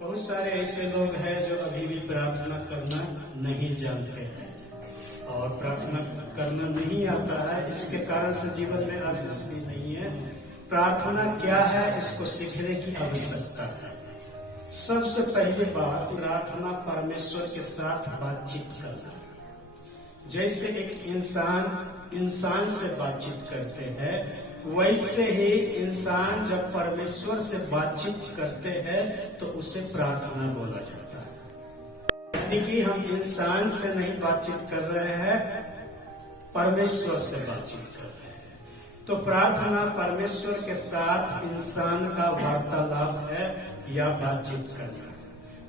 बहुत सारे ऐसे लोग हैं जो अभी भी प्रार्थना करना नहीं जानते हैं और प्रार्थना करना नहीं आता है। इसके कारण से जीवन में आशीष भी नहीं है। प्रार्थना क्या है, इसको सीखने की आवश्यकता है। सबसे पहली बात, प्रार्थना परमेश्वर के साथ बातचीत करना। जैसे एक इंसान से बातचीत करते हैं, वैसे ही इंसान जब परमेश्वर से बातचीत करते हैं तो उसे प्रार्थना बोला जाता है। यानी कि हम इंसान से नहीं बातचीत कर रहे हैं, परमेश्वर से बातचीत कर रहे हैं। तो प्रार्थना परमेश्वर के साथ इंसान का वार्तालाप है या बातचीत करना।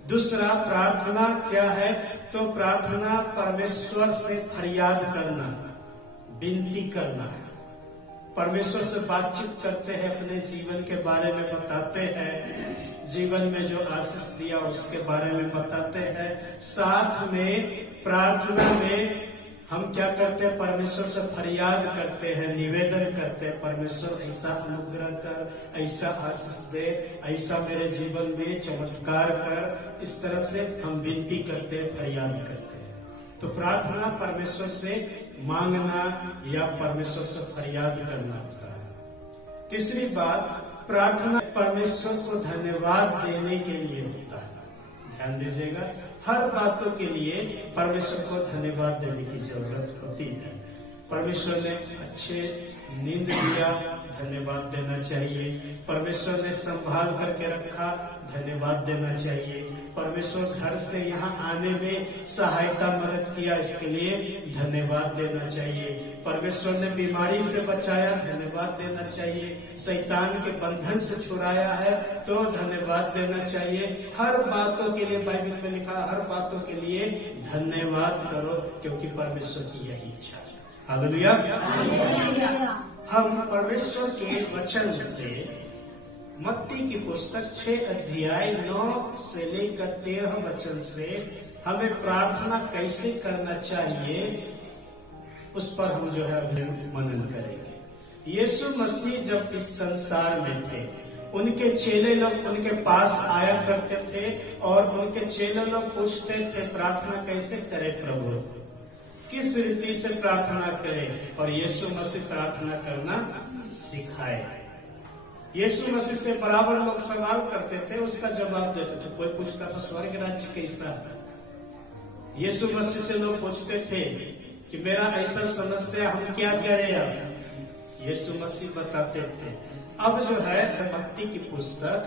दूसरा, प्रार्थना क्या है? तो प्रार्थना परमेश्वर से फरियाद करना, विनती करना है। परमेश्वर से बातचीत करते हैं, अपने जीवन के बारे में बताते हैं, जीवन में जो आशीष दिया उसके बारे में बताते हैं। साथ में प्रार्थना में हम क्या करते हैं? परमेश्वर से फरियाद करते हैं, निवेदन करते हैं, परमेश्वर ऐसा अनुग्रह कर, ऐसा आशीष दे, ऐसा मेरे जीवन में चमत्कार कर। इस तरह से हम विनती करते हैं, फरियाद करते हैं। तो प्रार्थना परमेश्वर से मांगना या परमेश्वर से फरियाद करना होता है। तीसरी बात, प्रार्थना परमेश्वर को धन्यवाद देने के लिए होता है। ध्यान दीजिएगा, हर बातों के लिए परमेश्वर को धन्यवाद देने की जरूरत होती है। परमेश्वर ने अच्छे नींद दिया, धन्यवाद देना चाहिए। परमेश्वर ने संभाल करके रखा, धन्यवाद देना चाहिए। परमेश्वर घर से यहाँ आने में सहायता मदद किया, इसके लिए धन्यवाद देना चाहिए। परमेश्वर ने बीमारी से बचाया, धन्यवाद देना चाहिए। शैतान के बंधन से छुड़ाया है तो धन्यवाद देना चाहिए। हर बातों के लिए बाइबल में लिखा, हर बातों के लिए धन्यवाद करो, क्योंकि परमेश्वर की यही इच्छा है। हालेलुया। हम परमेश्वर के वचन से मत्ती की पुस्तक 6 अध्याय 9 से लेकर 13 वचन से हमें प्रार्थना कैसे करना चाहिए, उस पर हम जो है अभी मनन करेंगे। यीशु मसीह जब इस संसार में थे, उनके चेले लोग उनके पास आया करते थे और उनके चेले लोग पूछते थे, प्रार्थना कैसे करे प्रभु, किस रीति से प्रार्थना करें? और यीशु मसीह प्रार्थना करना सिखाए। यीशु मसीह से बराबर लोग सवाल करते थे, उसका जवाब देते थे। कोई पूछता था स्वर्ग राज्य कैसा है, यीशु मसीह से लोग पूछते थे कि मेरा ऐसा समस्या, हम क्या करें? अब यीशु मसीह बताते थे। अब जो है मत्ती की पुस्तक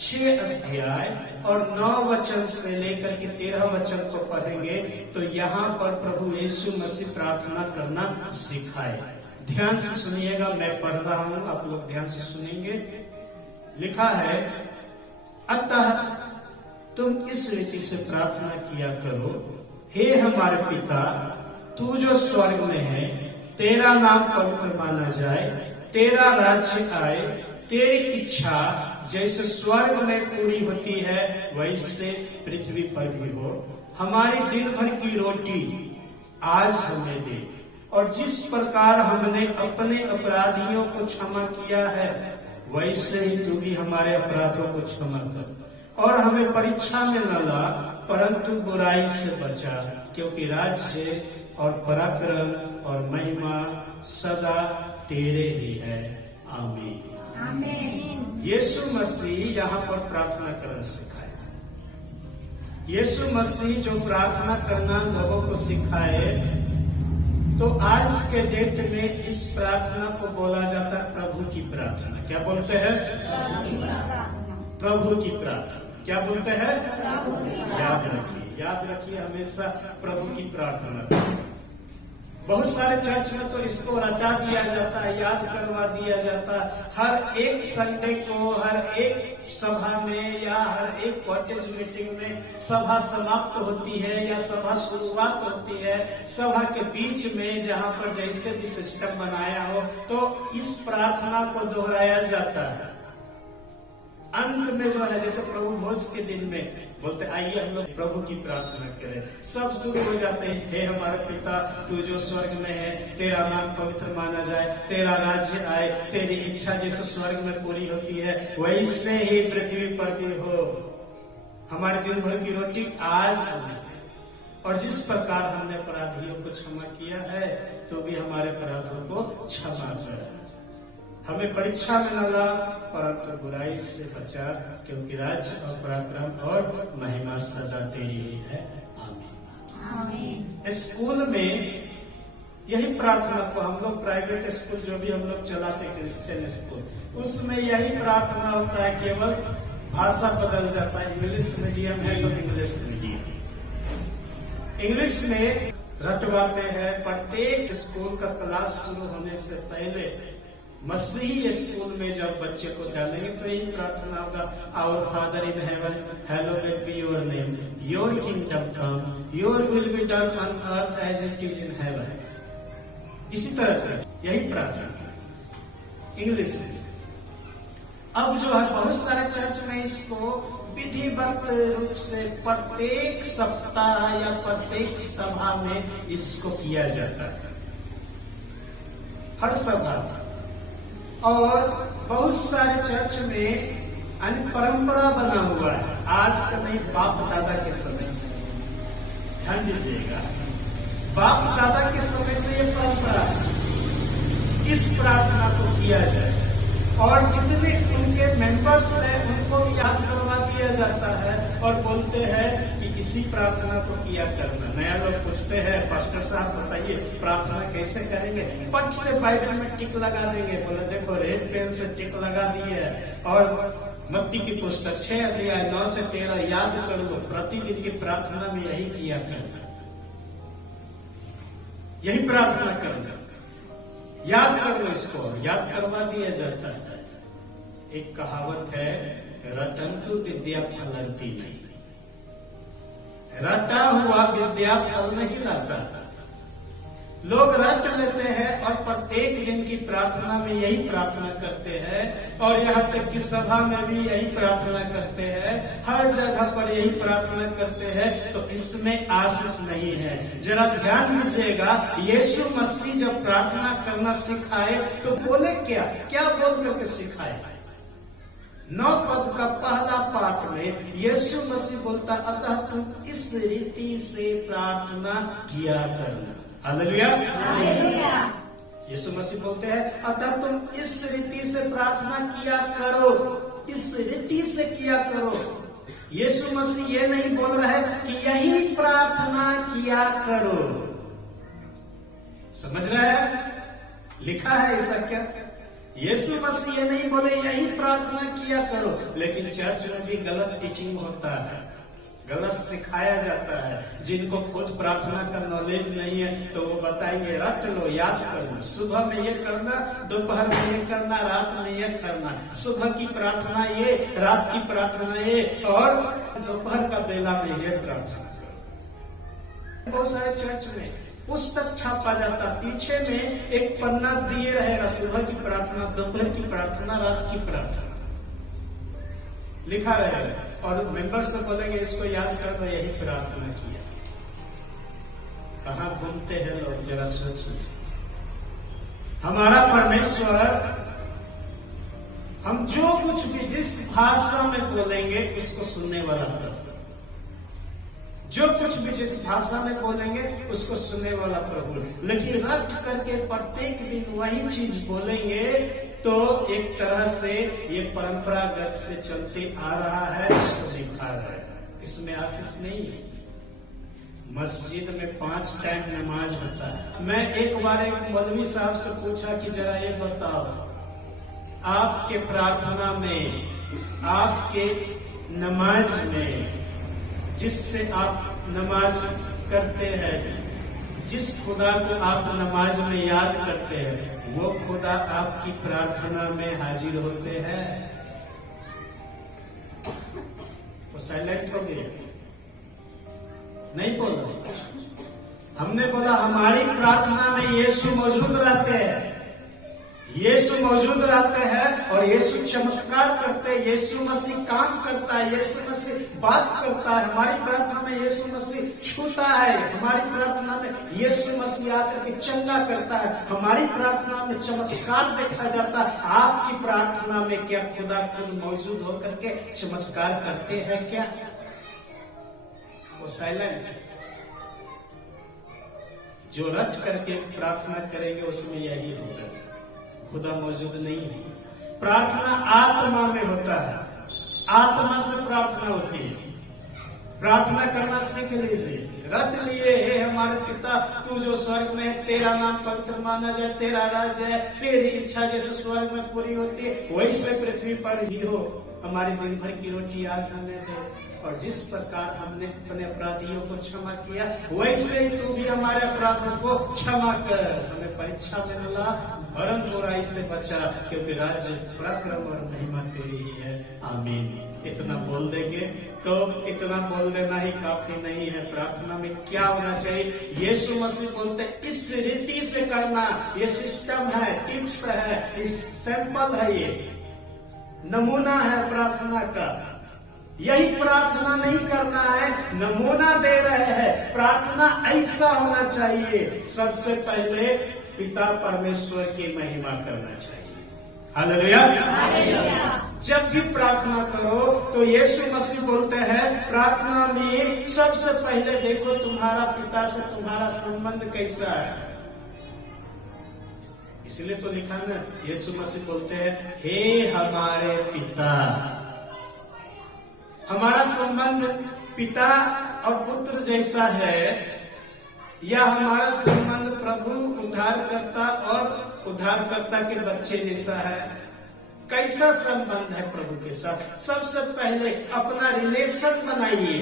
6 अध्याय और 9 वचन से लेकर के 13 वचन को पढ़ेंगे तो यहाँ पर प्रभु यीशु मसीह प्रार्थना करना सिखाए। ध्यान से सुनिएगा, मैं पढ़ रहा हूँ, आप लोग ध्यान से सुनेंगे। लिखा है, अतः तुम इस रीति से प्रार्थना किया करो, हे हमारे पिता, तू जो स्वर्ग में है, तेरा नाम पवित्र माना जाए, तेरा राज्य आए, तेरी इच्छा जैसे स्वर्ग में पूरी होती है वैसे पृथ्वी पर भी हो। हमारी दिन भर की रोटी आज हमें दे, और जिस प्रकार हमने अपने अपराधियों को क्षमा किया है वैसे ही तू भी हमारे अपराधों को क्षमा कर। और हमें परीक्षा में न ला, परंतु बुराई से बचा, क्योंकि राज्य और पराक्रम और महिमा सदा तेरे ही है। आमीन। आमीन। यीशु मसीह यहाँ पर प्रार्थना करना सिखाया। यीशु मसीह जो प्रार्थना करना लोगों को सिखाए, तो आज के डेट में इस प्रार्थना को बोला जाता है प्रभु की प्रार्थना। क्या बोलते हैं? प्रभु की प्रार्थना। क्या बोलते हैं? याद रखिए हमेशा प्रभु की प्रार्थना। बहुत सारे चर्च में तो इसको रटा दिया जाता है, याद करवा दिया जाता है। हर एक संडे को, हर एक सभा में या हर एक कॉटेज मीटिंग में सभा समाप्त होती है या सभा शुरुआत होती है, सभा के बीच में जहाँ पर जैसे भी सिस्टम बनाया हो तो इस प्रार्थना को दोहराया जाता है। अंत में जो है, जैसे प्रभु भोज के दिन में बोलते आइए हम लोग प्रभु की प्रार्थना करें, सब शुरू हो जाते हैं, हे हमारे पिता तू जो स्वर्ग में है, तेरा नाम पवित्र माना जाए, तेरा राज्य आए, तेरी इच्छा जैसे स्वर्ग में पूरी होती है वैसे ही पृथ्वी पर भी हो। हमारे दिन भर की रोटी आज हमें, और जिस प्रकार हमने अपराधियों को क्षमा किया है तो भी हमारे अपराधों को क्षमा कर। हमें परीक्षा में न ला परंतु बुराई से बचा, क्योंकि राज्य और पराक्रम और महिमा सदा तेरी ही है। आमीन। स्कूल में यही प्रार्थना को हम लोग, प्राइवेट स्कूल जो भी हम लोग चलाते क्रिश्चियन स्कूल, उसमें यही प्रार्थना होता है, केवल भाषा बदल जाता है। इंग्लिश मीडियम है तो इंग्लिश मीडियम, इंग्लिश में रटवाते हैं। प्रत्येक स्कूल का क्लास शुरू होने से पहले मसीही स्कूल में जब बच्चे को डालेंगे तो यही प्रार्थना होगा, our father in heaven, hallowed be your name, your kingdom come, your will be done on earth as it is in heaven. इसी तरह से यही प्रार्थना इंग्लिश से। अब जो है बहुत सारे चर्च में इसको विधिवत रूप से प्रत्येक सप्ताह या प्रत्येक सभा में इसको किया जाता है, हर सभा। और बहुत सारे चर्च में परंपरा बना हुआ है, आज से नहीं, बाप दादा के समय से। ध्यान दीजिएगा, बाप दादा के समय से ये परंपरा इस प्रार्थना को किया जाए, और जितने उनके मेंबर्स हैं उनको भी याद करवा दिया जाता है और बोलते हैं कि इसी प्रार्थना को किया करना। नया लोग पूछते हैं, पास्टर साहब बताइए प्रार्थना कैसे करेंगे? पट से बाइबल में टिक लगा देंगे, बोले देखो रेड पेन से टिक लगा दिए और मत्ती की पुस्तक 6 अध्याय 9 से 13 याद कर लो। प्रतिदिन की प्रार्थना में यही किया करना, यही प्रार्थना करना, याद कर लो इसको, याद करवा दिया जाता है। एक कहावत है, रटंतु विद्या फलंती नहीं, रटा हुआ विद्या फल नहीं लाता। लोग रट लेते हैं और प्रत्येक दिन की प्रार्थना में यही प्रार्थना करते हैं, और यहाँ तक कि सभा में भी यही प्रार्थना करते हैं, हर जगह पर यही प्रार्थना करते हैं, तो इसमें आशीष नहीं है। जरा ध्यान दीजिएगा, यीशु मसीह जब प्रार्थना करना सिखाए तो बोले क्या क्या बोल करके सिखाए? 9 पद का पहला पाठ में यीशु मसीह बोलता, अतः तुम इस रीति से प्रार्थना किया करना। हालेलुया। यीशु मसीह बोलते हैं, अतः तुम इस रीति से प्रार्थना किया करो, इस रीति से किया करो। यीशु मसीह ये नहीं बोल रहा है कि यही प्रार्थना किया करो। समझ रहे हैं? लिखा है ऐसा क्या? यीशु मसीह ये नहीं बोले यही प्रार्थना किया करो, लेकिन चर्च में भी गलत टीचिंग होता है, गलत सिखाया जाता है। जिनको खुद प्रार्थना का नॉलेज नहीं है तो वो बताएंगे रट लो, याद कर लो, सुबह में ये करना, दोपहर में ये करना, रात में ये करना, सुबह की प्रार्थना ये, रात की प्रार्थना ये, और दोपहर का बेला में ये प्रार्थना करो। बहुत सारे चर्च में पुस्तक छापा जाता, पीछे में एक पन्ना दिए रहेगा, सुबह की प्रार्थना, दोपहर की प्रार्थना, रात की प्रार्थना लिखा रहेगा, और मेंबर से बोलेंगे इसको याद कर लो, यही प्रार्थना किया। कहाँ घूमते हैं लोग, जरा सोच। हमारा परमेश्वर, हम जो कुछ भी जिस भाषा में बोलेंगे उसको सुनने वाला प्रभु, जो कुछ भी जिस भाषा में बोलेंगे उसको सुनने वाला प्रभु। लेकिन रट करके प्रत्येक दिन वही चीज बोलेंगे तो एक तरह से ये परंपरागत से चलते आ रहा है, इसको दिखा रहा है, इसमें आशीष नहीं है। मस्जिद में 5 टाइम नमाज होता है। मैं एक बार एक मौलवी साहब से पूछा कि जरा ये बताओ, आपके प्रार्थना में, आपके नमाज में, जिससे आप नमाज करते हैं, जिस खुदा को आप नमाज में याद करते हैं, वो खुदा आपकी प्रार्थना में हाजिर होते हैं? वो साइलेंट हो गए, नहीं बोला। हमने बोला हमारी प्रार्थना में यीशु मौजूद रहते हैं, यीशु मौजूद रहते हैं, और यीशु चमत्कार करते हैं, यीशु मसीह काम करता है, यीशु मसीह बात करता है। हमारी प्रार्थना में यीशु मसीह छूता है, हमारी प्रार्थना में यीशु मसीह आकर के चंगा करता है, हमारी प्रार्थना में चमत्कार देखा जाता है। आपकी प्रार्थना में क्या खुदा खुद मौजूद होकर के चमत्कार करते हैं क्या? वो साइलेंट है। जो रट करके प्रार्थना करेंगे उसमें यही होगा, खुदा मौजूद नहीं है। प्रार्थना आत्मा में होता है, आत्मा से प्रार्थना होती है। प्रार्थना करना सीख लीजिए, रट लिए, हे हमारे पिता तू जो स्वर्ग में है, तेरा नाम पवित्र माना जाए, तेरा राज्य है, तेरी इच्छा जैसे स्वर्ग में पूरी होती है वैसे पृथ्वी पर भी हो। हमारी दिन भर की रोटी आज हमें दे, और जिस प्रकार हमने अपने अपराधियों को क्षमा किया वैसे ही तू भी हमारे अपराधों को क्षमा कर। हमें परीक्षा में न ला, वरन बुराई से बचा, क्योंकि राज्य, पराक्रम और महिमा तेरी ही है। आमीन। इतना बोल देंगे तो इतना बोल देना ही काफी नहीं है। प्रार्थना में क्या होना चाहिए? यीशु मसीह बोलते इस रीति से करना, ये सिस्टम है, टिप्स है, इस सैंपल है, ये नमूना है प्रार्थना का। यही प्रार्थना नहीं करना है, नमूना दे रहे हैं। प्रार्थना ऐसा होना चाहिए, सबसे पहले पिता परमेश्वर की महिमा करना चाहिए। हालेलुया। जब भी प्रार्थना करो तो यीशु मसीह बोलते हैं प्रार्थना में सबसे पहले देखो तुम्हारा पिता से तुम्हारा संबंध कैसा है। इसलिए तो लिखा ना, यीशु मसीह बोलते हैं हे हमारे पिता। हमारा संबंध पिता और पुत्र जैसा है, या हमारा संबंध प्रभु उद्धारकर्ता और उद्धारकर्ता के बच्चे जैसा है? कैसा संबंध है प्रभु के साथ? सबसे पहले अपना रिलेशन बनाइए।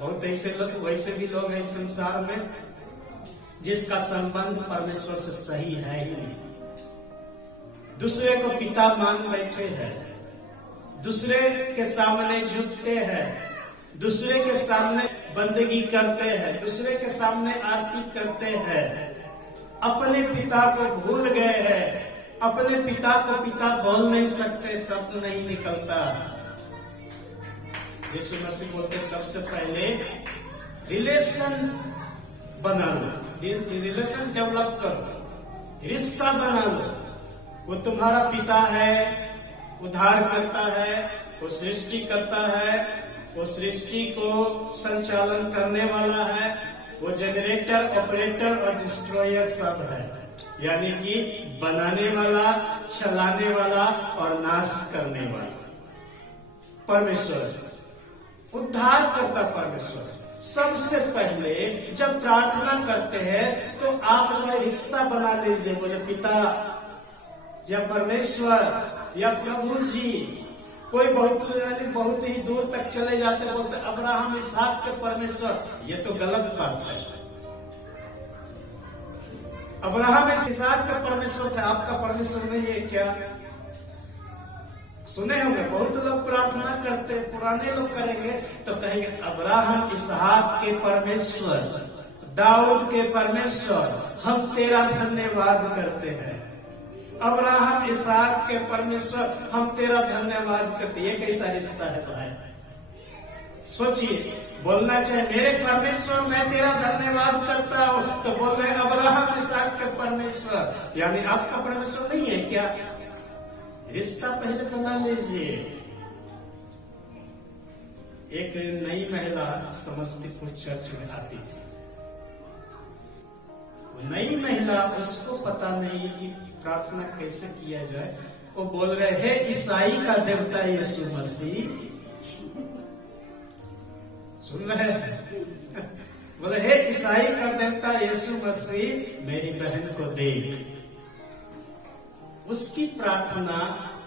बहुत ऐसे लोग, वैसे भी लोग हैं संसार में जिसका संबंध परमेश्वर से सही है ही नहीं। दूसरे को पिता मान बैठे हैं, दूसरे के सामने झुकते हैं, दूसरे के सामने बंदगी करते हैं, दूसरे के सामने आरती करते हैं, अपने पिता को भूल गए हैं। अपने पिता को पिता बोल नहीं सकते, शब्द नहीं निकलता। यीशु मसीह बोलते सबसे पहले रिलेशन बना लो, रिलेशन डेवलप करो, रिश्ता बना लो। वो तुम्हारा पिता है, उद्धार करता है, वो सृष्टि करता है, वो सृष्टि को संचालन करने वाला है, वो जनरेटर, ऑपरेटर और डिस्ट्रॉयर सब है। यानी कि बनाने वाला, चलाने वाला और नाश करने वाला परमेश्वर, उद्धार करता परमेश्वर। सबसे पहले जब प्रार्थना करते हैं तो आप जो है रिश्ता बना लीजिए, बोले पिता या परमेश्वर या प्रभु जी। कोई बहुत ही दूर तक चले जाते, बोलते अब्राहम इसहाक के परमेश्वर। ये तो गलत बात है। अब्राहम इसहाक का परमेश्वर था, आपका परमेश्वर नहीं है क्या? सुने होंगे बहुत लोग प्रार्थना करते, पुराने लोग करेंगे तो कहेंगे अब्राहम इसहाक के परमेश्वर, दाऊद के परमेश्वर, हम तेरा धन्यवाद करते हैं। अब्राहम इसहाक के परमेश्वर, हम तेरा धन्यवाद करते। ये कैसा रिश्ता है भाई? सोचिए, बोलना चाहिए मेरे परमेश्वर मैं तेरा धन्यवाद करता हूँ, तो बोल रहे अब्राहम इसहाक के परमेश्वर, यानी आपका परमेश्वर नहीं है क्या? रिश्ता पहले बना लीजिए। एक नई महिला समस्तीपुर चर्च में आती थी। नई महिला, उसको पता नहीं कि प्रार्थना कैसे किया जाए। वो बोल रहे हैं ईसाई का देवता यीशु मसीह, सुन रहे हैं? बोले हे ईसाई का देवता यीशु मसीह, मेरी बहन को देख। उसकी प्रार्थना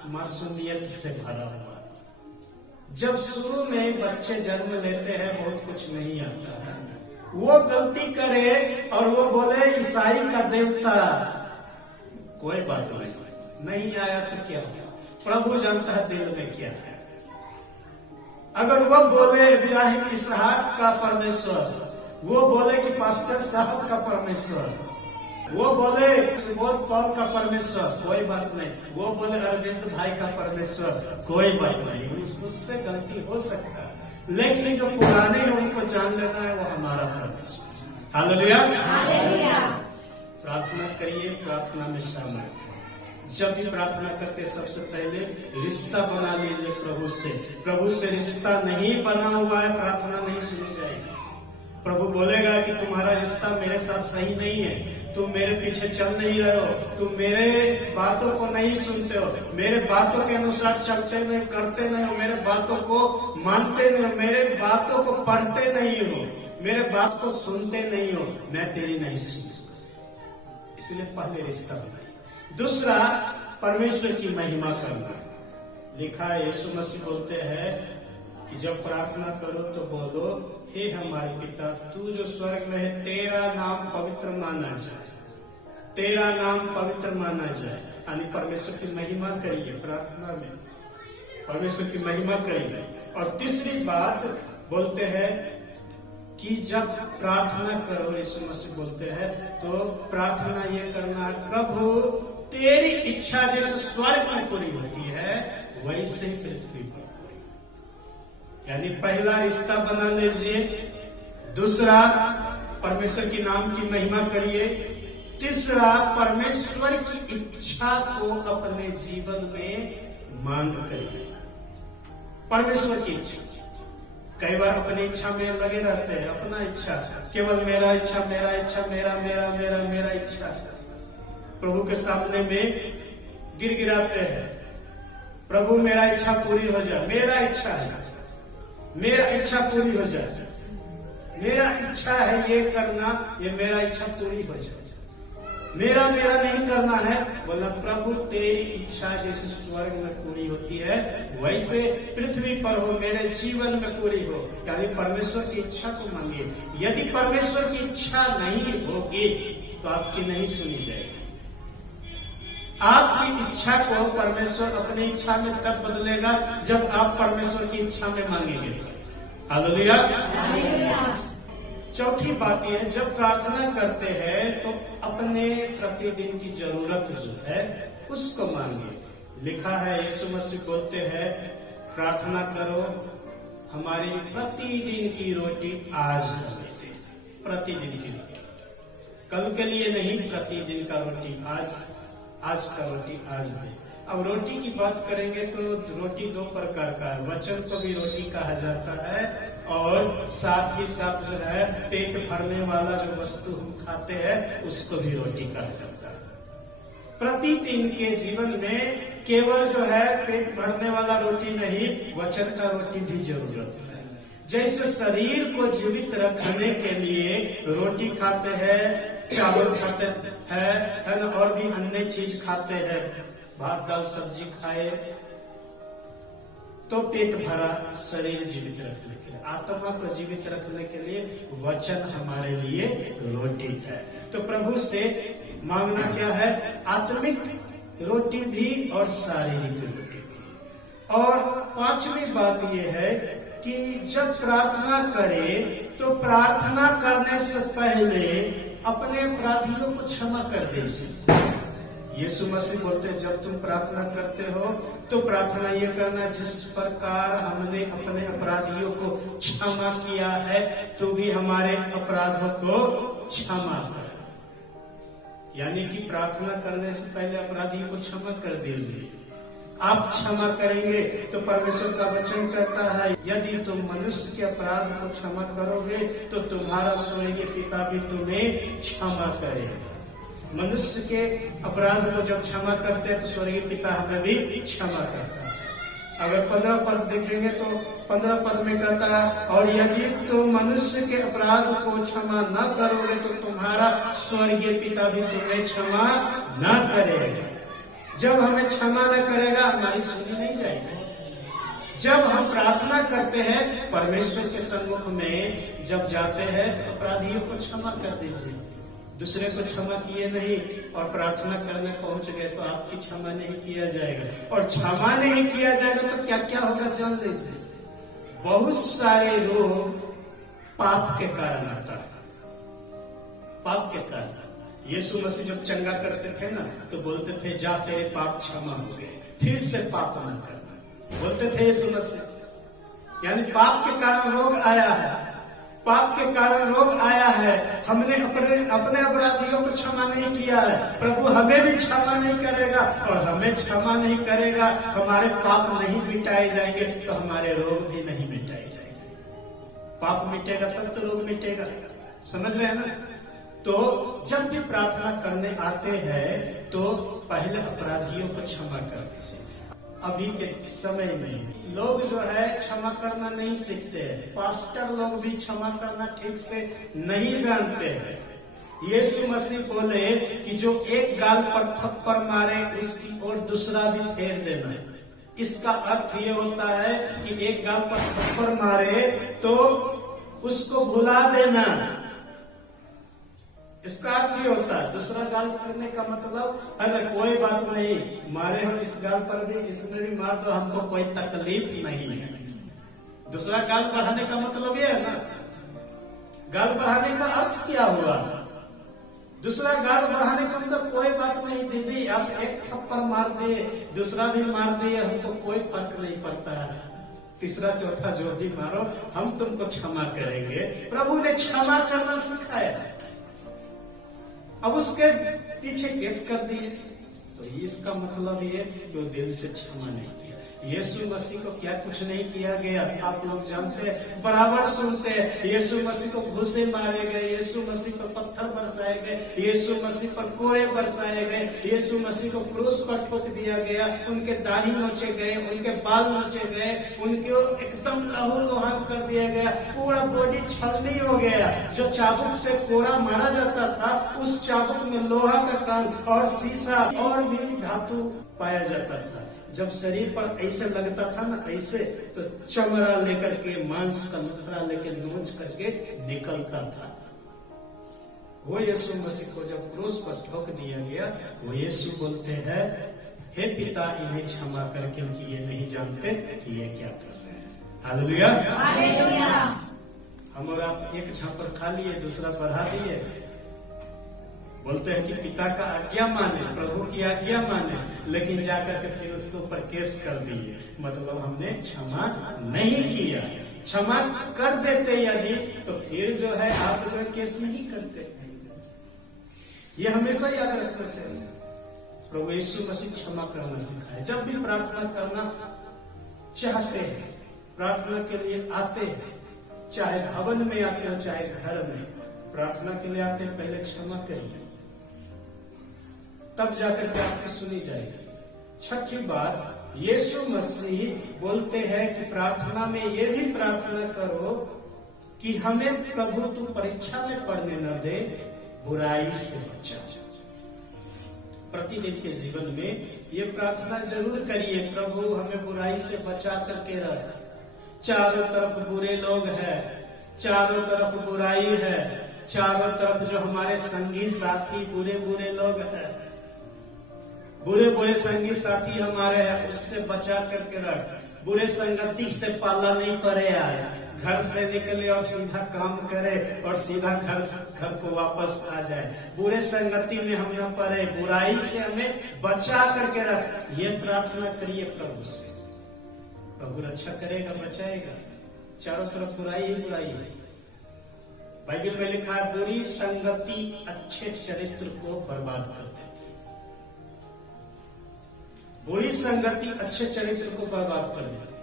मासूमियत से भरा हुआ। जब शुरू में बच्चे जन्म लेते हैं बहुत कुछ नहीं आता है, वो गलती करे और वो बोले ईसाई का देवता, कोई बात नहीं आया तो क्या हुआ? प्रभु जानता है दिल में क्या है। अगर वो बोले इब्राहिम इसहाक का परमेश्वर, वो बोले कि पास्टर साहब का परमेश्वर, वो बोले सुबोध पॉल का परमेश्वर, कोई बात नहीं। वो बोले अरविंद भाई का परमेश्वर, कोई बात नहीं। उससे गलती हो सकता है, लेकिन जो पुराने हैं उनको जान लेना है वो हमारा परमेश्वर। हालेलुया। प्रार्थना करिए, प्रार्थना में शामिल। जब भी प्रार्थना करते सबसे पहले रिश्ता बना लीजिए प्रभु से। प्रभु से रिश्ता नहीं बना हुआ है, प्रार्थना नहीं सुनी जाएगी। प्रभु बोलेगा कि तुम्हारा रिश्ता मेरे साथ सही नहीं है, तुम मेरे पीछे चल नहीं रहे हो, तुम मेरे बातों को नहीं सुनते हो, मेरे बातों के अनुसार चलते नहीं, करते नहीं हो, मेरे बातों को मानते नहीं हो, मेरे बातों को पढ़ते नहीं हो, मेरे बात को सुनते नहीं हो, मैं तेरी नहीं सुनूंगा। इसलिए पहले रिश्ता बनाइए। दूसरा, परमेश्वर की महिमा करना। लिखा है, यीशु मसीह बोलते हैं कि जब प्रार्थना करो तो बोलो, हे हमारे पिता तू जो स्वर्ग में है, तेरा नाम पवित्र माना जाए, तेरा नाम पवित्र माना जाए। यानी परमेश्वर की महिमा करिए प्रार्थना में, परमेश्वर की महिमा करिए। और तीसरी बात बोलते हैं कि जब प्रार्थना करो, यीशु मसीह बोलते हैं, तो प्रार्थना ये करना, प्रभु तेरी इच्छा जैसे स्वर्ग में पूरी होती है वैसे पृथ्वी पर। यानी पहला रिश्ता बना लीजिए, दूसरा परमेश्वर की नाम की महिमा करिए, तीसरा परमेश्वर की इच्छा को अपने जीवन में मांग करिए। परमेश्वर की इच्छा, कई बार अपनी इच्छा में लगे रहते हैं, अपना इच्छा, केवल मेरा इच्छा, मेरा इच्छा, मेरा मेरा मेरा मेरा इच्छा। प्रभु के सामने में गिड़गिड़ाते हैं, प्रभु मेरा इच्छा पूरी हो जाए, मेरा इच्छा है, मेरा इच्छा पूरी हो जाए, मेरा इच्छा है ये करना, ये मेरा इच्छा पूरी हो जाए, मेरा मेरा नहीं करना है। बोला प्रभु तेरी इच्छा जैसे स्वर्ग में पूरी होती है वैसे पृथ्वी पर हो, मेरे जीवन में पूरी हो। यानी परमेश्वर की इच्छा को मांगिए। यदि परमेश्वर की इच्छा नहीं होगी तो आपकी नहीं सुनी जाएगी। आपकी इच्छा को परमेश्वर अपनी इच्छा में तब बदलेगा जब आप परमेश्वर की इच्छा में मांगेंगे। हालेलुया। चौथी बात यह है, जब प्रार्थना करते हैं तो अपने प्रतिदिन की जरूरत जो है उसको मांगिए। लिखा है, यीशु मसीह बोलते हैं, प्रार्थना करो हमारी प्रतिदिन की रोटी आज हमें दे। प्रतिदिन की रोटी, कल के लिए नहीं, प्रतिदिन का रोटी आज, आज का रोटी आज दे। अब रोटी की बात करेंगे तो रोटी दो प्रकार का है, वचन को भी रोटी कहा जाता है और साथ ही साथ जो है पेट भरने वाला जो वस्तु हम खाते हैं उसको भी रोटी कहा जाता है। प्रतिदिन के जीवन में केवल जो है पेट भरने वाला रोटी नहीं, वचन का रोटी भी जरूरत है। जैसे शरीर को जीवित रखने के लिए रोटी खाते हैं, चावल खाते हैं ना, और भी अन्य चीज खाते हैं, भात दाल सब्जी खाए तो पेट भरा, शरीर जीवित रखने के लिए, आत्मा को जीवित रखने के लिए वचन हमारे लिए रोटी है। तो प्रभु से मांगना क्या है, आत्मिक रोटी भी और शारीरिक रोटी भी। और पांचवी बात यह है कि जब प्रार्थना करें तो प्रार्थना करने से पहले अपने अपराधियों को क्षमा कर दीजिए। यीशु मसीह बोलते हैं, जब तुम प्रार्थना करते हो तो प्रार्थना ये करना, जिस प्रकार हमने अपने अपराधियों को क्षमा किया है तो भी हमारे अपराधों को क्षमा कर। यानी कि प्रार्थना करने से पहले अपराधियों को क्षमा कर दीजिए। आप क्षमा करेंगे तो परमेश्वर का वचन कहता है, यदि तुम मनुष्य के अपराध को क्षमा करोगे तो तुम्हारा स्वर्गीय पिता भी तुम्हें क्षमा करेगा। मनुष्य के अपराध को जब क्षमा करते हैं तो स्वर्गीय पिता हमें भी क्षमा करता है। अगर 15 पद देखेंगे तो 15 पद में कहता है, और यदि तुम मनुष्य के अपराध को क्षमा न करोगे तो तुम्हारा स्वर्गीय पिता भी तुम्हें क्षमा न करेगा। जब हमें क्षमा न करेगा हमारी सुनी नहीं जाएगी। जब हम प्रार्थना करते हैं परमेश्वर के सम्मुख में जब जाते हैं तो अपराधियों को क्षमा कर दीजिए। दूसरे को क्षमा किए नहीं और प्रार्थना करने पहुंच गए तो आपकी क्षमा नहीं किया जाएगा। और क्षमा नहीं किया जाएगा तो क्या क्या होगा जान लीजिए। बहुत सारे रोग पाप के कारण आता है, पाप के कारण। यीशु मसीह जब चंगा करते थे ना तो बोलते थे, जा तेरे पाप क्षमा हो गए, फिर से पाप न करना, बोलते थे यीशु मसीह। यानी पाप के कारण रोग आया है। पाप के कारण रोग आया है, हमने अपने अपराधियों को क्षमा नहीं किया है, प्रभु हमें भी क्षमा नहीं करेगा, और हमें क्षमा नहीं करेगा, हमारे पाप नहीं मिटाए जाएंगे, तो हमारे रोग भी नहीं मिटाए जाएंगे। पाप मिटेगा तब तो रोग मिटेगा। समझ रहे हैं ना? तो जब भी प्रार्थना करने आते हैं तो पहले अपराधियों को क्षमा कर दीजिए। अभी के समय में लोग जो है क्षमा करना नहीं सीखते हैं। पास्टर लोग भी क्षमा करना ठीक से नहीं जानते हैं। यीशु मसीह बोले कि जो एक गाल पर थप्पड़ मारे उसकी ओर दूसरा भी फेर देना है। इसका अर्थ ये होता है कि एक गाल पर थप्पड़ मारे तो उसको भुला देना, इसका अर्थ ये होता है। दूसरा गाल करने का मतलब अरे कोई बात नहीं, मारे हो इस गाल पर भी, इसमें भी मार दो, हमको कोई तकलीफ नहीं है। दूसरा गाल बढ़ाने का मतलब ये है ना। गाल बढ़ाने का अर्थ क्या हुआ? दूसरा गाल बढ़ाने का मतलब कोई बात नहीं दीदी, आप एक थप्पड़ मार दिए, दूसरा भी मार दिए, हमको कोई फर्क नहीं पड़ता है, तीसरा चौथा जो भी मारो हम तुमको क्षमा करेंगे। प्रभु ने क्षमा करना सिखाया, अब उसके पीछे केस कर दिए, तो इसका मतलब ये कि वो दिल से क्षमा नहीं किया। यीशु मसीह को क्या कुछ नहीं किया गया, आप लोग जानते हैं, बराबर सुनते हैं। यीशु मसीह को घूसे मारे गए, यीशु मसीह पर पत्थर बरसाए गए, यीशु मसीह पर कोड़े बरसाए गए, यीशु मसीह को क्रूस पर ठोक दिया गया, उनके दाढ़ी नोचे गए, उनके बाल नोचे गए, उनको एकदम लहू लुहान कर दिया गया, पूरा बॉडी छलनी हो गया। जो चाबुक से कोड़ा मारा जाता था, उस चाबुक में लोहा का कान और शीशा और भी धातु पाया जाता था। जब शरीर पर ऐसे लगता था ना, ऐसे, तो चमड़ा लेकर के, मांस का नथरा लेकर नोच करके निकलता था। वो यीशु मसीह को जब क्रूस पर ठोक दिया गया, वो यीशु बोलते हैं, हे पिता इन्हें क्षमा कर, क्योंकि ये नहीं जानते कि ये क्या कर रहे हैं। Hallelujah, hallelujah. हम और आप एक झापड़ खा लिए, दूसरा बढ़ा दिए, बोलते हैं कि पिता का आज्ञा माने, प्रभु की आज्ञा माने, लेकिन जाकर के फिर उसके ऊपर केस कर दिए, मतलब हमने क्षमा नहीं किया। क्षमा कर देते यदि, तो फिर जो है आप जो केस नहीं करते। ये हमेशा याद रखना चाहिए। प्रभु यीशु मसीह क्षमा करना सिखाए। जब भी प्रार्थना करना चाहते हैं, प्रार्थना के लिए आते हैं, चाहे भवन में आते हो चाहे घर में, प्रार्थना के लिए आते हैं, पहले क्षमा करिए, तब जाकर के आपकी सुनी जाएगी। छठी बात, यीशु मसीह बोलते हैं कि प्रार्थना में ये भी प्रार्थना करो कि हमें प्रभु तू परीक्षा में पड़ने न दे, बुराई से बचा। प्रतिदिन के जीवन में ये प्रार्थना जरूर करिए, प्रभु हमें बुराई से बचा करके रख। चारों तरफ बुरे लोग हैं, चारों तरफ बुराई है, चारों तरफ जो हमारे संगी साथी बुरे बुरे लोग हैं, बुरे बुरे संगी साथी हमारे हैं, उससे बचा करके रख। बुरे संगति से पाला नहीं पड़े, आज घर से निकले और सीधा काम करे और सीधा घर को वापस आ जाए। बुरे संगति में हम न पड़े, बुराई से हमें बचा करके रख। ये प्रार्थना करिए प्रभु से, प्रभु रक्षा करेगा, बचाएगा। चारों तरफ बुराई ही बुराई है। बाइबल में लिखा है, बुरी संगति अच्छे चरित्र को बर्बाद कर देती। बुरी संगति अच्छे चरित्र को बर्बाद कर देती।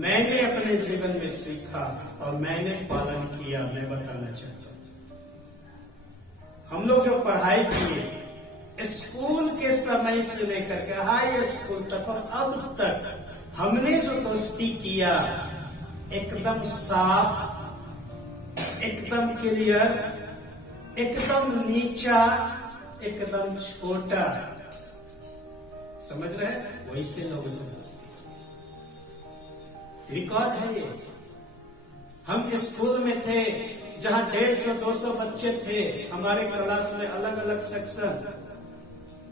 मैंने अपने जीवन में सीखा और मैंने पालन किया, मैं बताना चाहता हूं। हम लोग जो पढ़ाई किए स्कूल के समय से लेकर के हाई स्कूल तक और अब तक, हमने जो दोस्ती किया एकदम साफ, एकदम क्लियर, एकदम नीचा, एकदम छोटा, समझ रहे हैं? वैसे लोगों से दोस्ती, रिकॉर्ड है ये। हम स्कूल में थे जहां 150-200 बच्चे थे, हमारे क्लास में अलग अलग सेक्शन।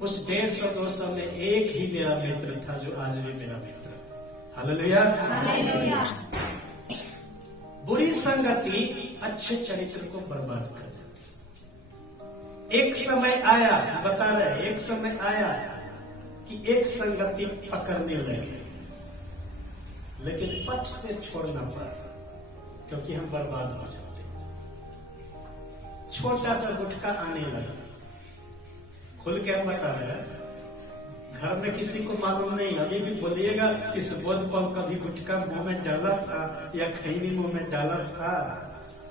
उस 150-200 में एक ही मेरा मित्र था जो आज भी मेरा मित्र है। Hallelujah, hallelujah. बुरी संगति अच्छे चरित्र को बर्बाद कर देती। एक समय आया, बता रहे, एक समय आया कि एक संगति पकड़ने लगे, लेकिन पट से छोड़ना पड़ा, क्योंकि हम बर्बाद हो जाते। छोटा सा गुटखा आने लगा। खुल के हम बता रहे हैं, घर में किसी को मालूम नहीं। अभी भी बोलिएगा इस बोध पर कभी गुटखा मुंह में डाला था या खैनी मुंह में डाला था,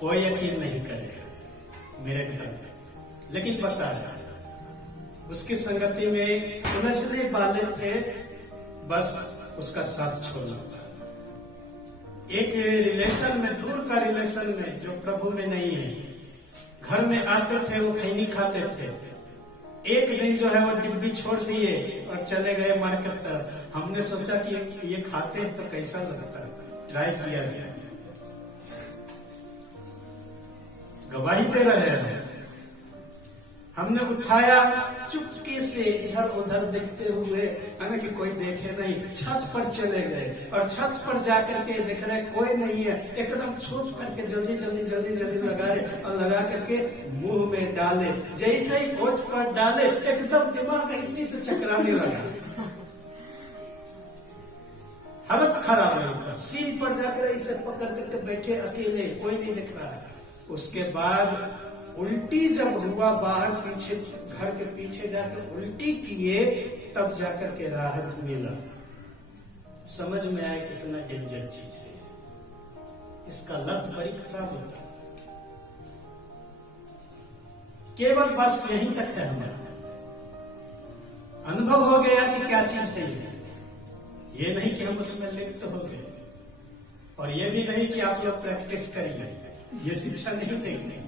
कोई यकीन नहीं करेगा मेरे घर में। लेकिन बता रहा उसकी संगति में उलझने वाले थे, बस उसका साथ छोड़ना था। एक रिलेशन में, दूर का रिलेशन में, जो प्रभु में नहीं है, घर में आते थे वो खैनी खाते थे। एक दिन जो है वो डिब्बी छोड़ दिए और चले गए मार्केट तरफ। हमने सोचा कि ये खाते हैं तो कैसा लगता है, ट्राई किया गया। गवाही दे रहे हैं, हमने उठाया चुपके से, इधर उधर देखते हुए, कि कोई देखे नहीं, छत पर चले गए और छत पर जाकर के देख रहे कोई नहीं है। एकदम छूट करके जल्दी जल्दी जल्दी जल्दी लगाए और लगा करके मुंह में डाले। जैसे ही होठ पर डाले एकदम दिमाग इसी से चकराने लगा। हालत खराब है। सीट पर जाकर इसे पकड़ करके बैठे अकेले, कोई नहीं दिख रहा है। उसके बाद उल्टी जब हुआ, बाहर पीछे घर के पीछे जाकर उल्टी किए, तब जाकर के राहत मिला। समझ में आया कितना डेंजर चीज है। इसका लत बड़ी खराब होता है। केवल बस यहीं तक है हमारा अनुभव हो गया कि क्या चीज है ये नहीं कि हम उसमें लिप्त हो गए, और ये भी नहीं कि आप लोग प्रैक्टिस करिए, ये शिक्षा नहीं देंगे।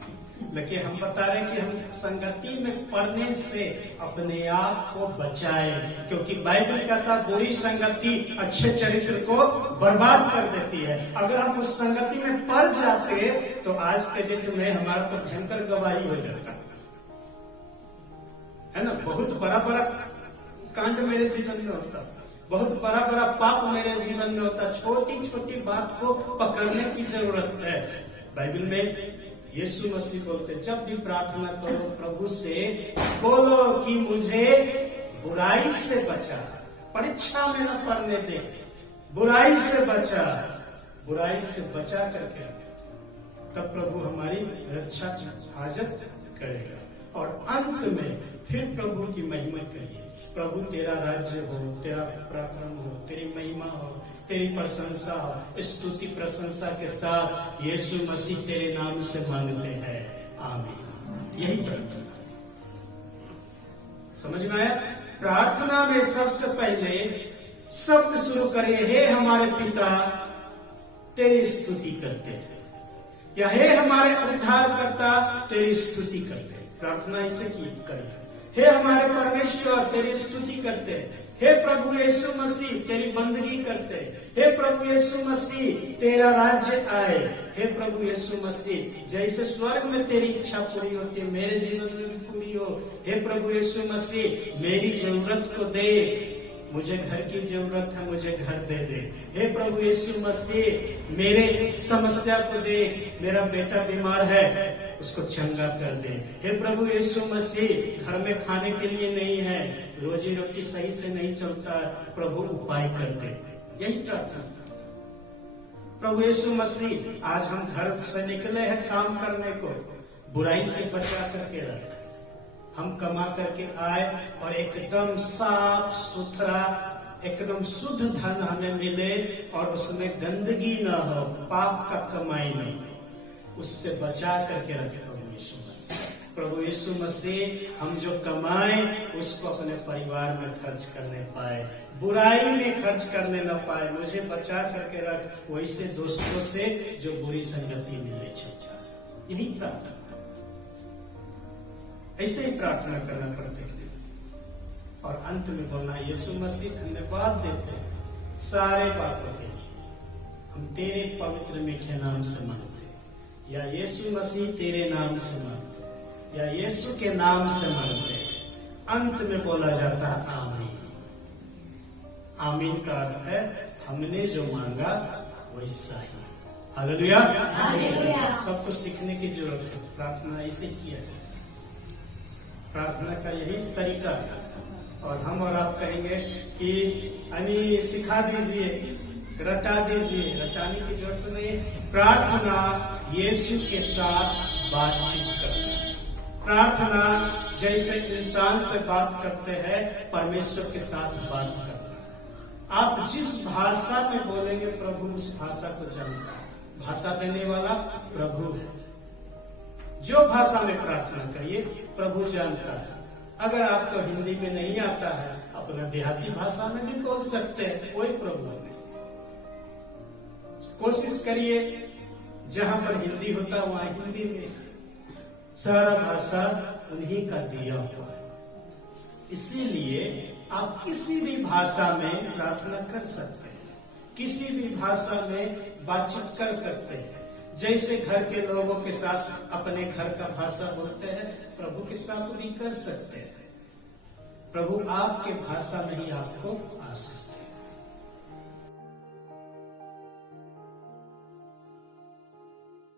लेकिन हम बता रहे कि हम संगति में पढ़ने से अपने आप को बचाएं, क्योंकि बाइबल कहता बुरी संगति अच्छे चरित्र को बर्बाद कर देती है। अगर हम उस संगति में पड़ जाते तो आज के डेट में हमारा तो भयंकर गवाही हो जाता है ना। बहुत बड़ा बड़ा कांड मेरे जीवन में होता, बहुत बड़ा बड़ा पाप मेरे जीवन में होता। छोटी छोटी बात को पकड़ने की जरूरत है। बाइबल में यीशु मसीह बोलते, जब भी प्रार्थना करो प्रभु से बोलो कि मुझे बुराई से बचा, परीक्षा में न पड़ने दे, बुराई से बचा, बुराई से बचा करके, तब प्रभु हमारी रक्षा की हाजत करेगा। और अंत में फिर प्रभु की महिमा करिए। प्रभु तेरा राज्य हो, तेरा पराक्रम हो, तेरी महिमा हो, तेरी प्रशंसा हो। स्तुति प्रशंसा के साथ यीशु मसीह तेरे नाम से मांगते हैं, आमीन। यही प्रार्थना समझ में आया। प्रार्थना में सबसे पहले शब्द शुरू करिए, हे हमारे पिता तेरी स्तुति करते हैं, या हे हमारे उद्धारकर्ता तेरी स्तुति करते हैं। प्रार्थना इसे की करिए, हे हमारे परमेश्वर तेरी स्तुति करते हैं, हे प्रभु यीशु मसीह तेरी बंदगी करते, हे प्रभु यीशु मसीह तेरा राज्य आए, हे प्रभु यीशु मसीह जैसे स्वर्ग में तेरी इच्छा पूरी होती है मेरे जीवन में भी पूरी हो। हे प्रभु यीशु मसीह मेरी जरूरत को देख, मुझे घर की जरूरत है, मुझे घर दे दे। हे प्रभु यीशु मसीह मेरे समस्या को देख, मेरा बेटा बीमार है उसको चंगा कर दे। हे प्रभु यीशु मसीह घर में खाने के लिए नहीं है, रोजी रोटी सही से नहीं चलता, प्रभु उपाय कर दे। यही प्रार्थना। प्रभु यीशु मसीह आज हम घर से निकले हैं काम करने को, बुराई से बचा करके रख, हम कमा करके आए और एकदम साफ सुथरा एकदम शुद्ध धन हमें मिले और उसमें गंदगी न हो, पाप का कमाई नहीं, उससे बचा करके रखे प्रभु यीशु मसीह। प्रभु यीशु मसीह हम जो कमाए उसको अपने परिवार में खर्च करने पाए, बुराई में खर्च करने न पाए, मुझे बचा करके रख वैसे दोस्तों से जो बुरी संगति में ले चल। यही प्रार्थना, ऐसे ही प्रार्थना करना प्रत्येक दिन। और अंत में बोलना, यीशु मसीह धन्यवाद देते हैं सारे बातों के लिए, हम तेरे पवित्र मीठे नाम से मांगते, या यीशु मसीह तेरे नाम से मांगते, या यीशु के नाम से मांगते। अंत में बोला जाता है आमीन। आमीन का अर्थ है हमने जो मांगा वैसा ही। हालेलुया। सबको सीखने की जरूरत है, प्रार्थना ऐसे किया जाए, प्रार्थना का यही तरीका है। और हम और आप कहेंगे कि यानी सिखा दीजिए, रटा दीजिए, रटाने की जरूरत नहीं। प्रार्थना यीशु के साथ बातचीत करना। प्रार्थना जैसे इंसान से बात करते हैं, परमेश्वर के साथ बात करना। आप जिस भाषा में बोलेंगे प्रभु उस भाषा को जानता है। भाषा देने वाला प्रभु है। जो भाषा में प्रार्थना करिए प्रभु जानता है। अगर आपको हिंदी में नहीं आता है, अपना देहाती भाषा में भी बोल सकते हैं, कोई प्रॉब्लम नहीं। कोशिश करिए जहां पर हिंदी होता है वहां हिंदी में। सारा भाषा उन्हीं का दिया हुआ है, इसीलिए आप किसी भी भाषा में प्रार्थना कर सकते हैं, किसी भी भाषा में बातचीत कर सकते हैं। जैसे घर के लोगों के साथ अपने घर का भाषा बोलते हैं, प्रभु के साथ भी कर सकते हैं। प्रभु आपके भाषा में ही आपको आशीष